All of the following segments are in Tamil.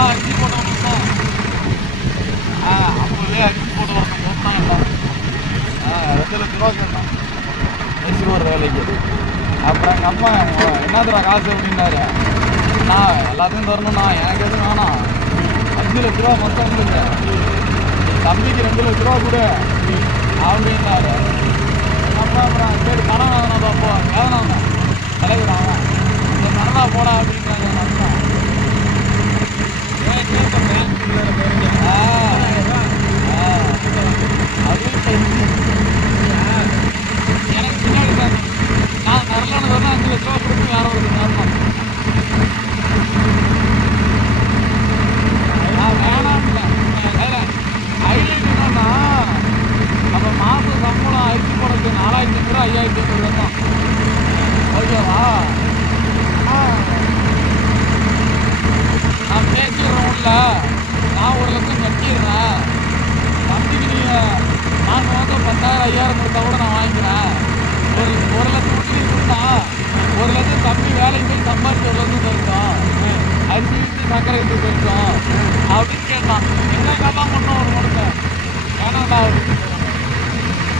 எல்லாம் அரிசி போட்டவனுக்கு தான் 50 அரிசி போட்டு வரணும் போட்டான் எல்லாம் 2 லட்ச ரூபா கேட்டான் மைசூர் ஒரு வேலைக்கு. அப்புறம் எங்கள் அம்மா என்னதுடா காசு அப்படின்னாரு. நான் எல்லாத்தையும் தரணும்ண்ணா, எனக்கு எதுவும் வேணாம், 5 லட்ச ரூபா மொத்தம் கொடுங்க, தம்பிக்கு 2 லட்ச ரூபா கொடு அப்படின்னாரு. அப்புறம் சரி பணம் வேதனா பாப்போ வேதனா தலைவர் அவன் இந்த மரணா போடா அப்படின்றாங்க. எனக்கு பின்னாடி நான் வரலான்னு வரலாம் 5 லட்ச ரூபா கொடுத்து வேற ஒரு நேரம் நான் வேணாம்ல. ஹைலைட் என்னன்னா நம்ம மாதம் சம்பளம் அரிசி போடுறது 4500 ரூபா 5500 ரூபா தான். ஓகேவா? நான் பேசிடுறோம்ல, நான் 1 லட்சம் கட்டிடுறேன், தம்பிக்கு நீங்கள் மாதம் மாதம் 10,000 5000 கொடுத்தா கூட நான் வாங்கிக்கிறேன். ஒரு லட்சம் மட்டும் நீ கொடுத்தா 1 லட்சம் தம்பி வேலைக்கு போய் சம்பாதிச்சு 1 லட்சம் தருத்தோம், அரிசி விட்டு சக்கரை விட்டு தருத்தோம் அப்படின்னு கேட்டான். என்ன காலம் பண்ணோம் ஒரு முடக்க வேணாண்டா அப்படின்னு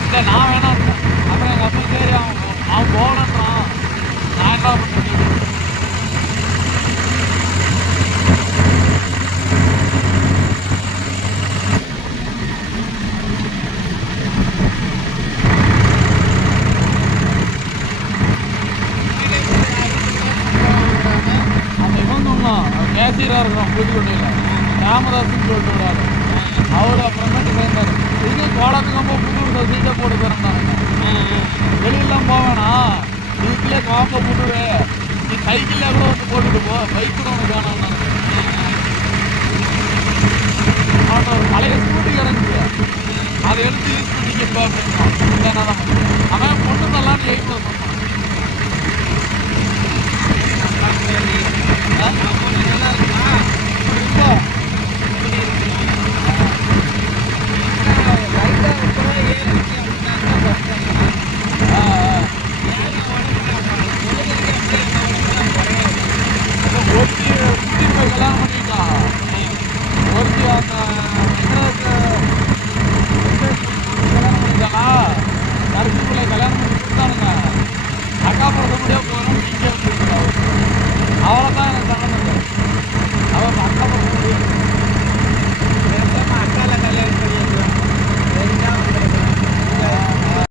இல்லை நான் வேணான்ட்டேன். அப்புறம் எங்கள் அப்பா சரி அவன் போகணுன்றான், நான் என்ன பண்ணுறேன். கேசியராக இருக்கிறோம் புதுக்கோட்டையில் ராமதாஸ்ன்னு சொல்லிட்டு விடாது அவர். அப்புறமேட்டு சேர்ந்தார். இது கோடத்துக்காம புதூர் சீட்டை போட்டு தரேன்டாங்க. வெளியெல்லாம் போவேணா, இதுக்குள்ளே காம்ப புதூர், நீ சைக்கிளில் கூட வந்து போட்டுட்டு போ, பைக் கூட ஒன்று வேணாம். அவன் ஒரு பழைய ஸ்கூட்டி கிடந்துச்சு, அதை எடுத்து யூஸ் பண்ணிக்கப்பா அப்படின்னா இல்லைன்னா தான் அவன் பொண்ணு தரலான்னு எயிட் பண்ணான்.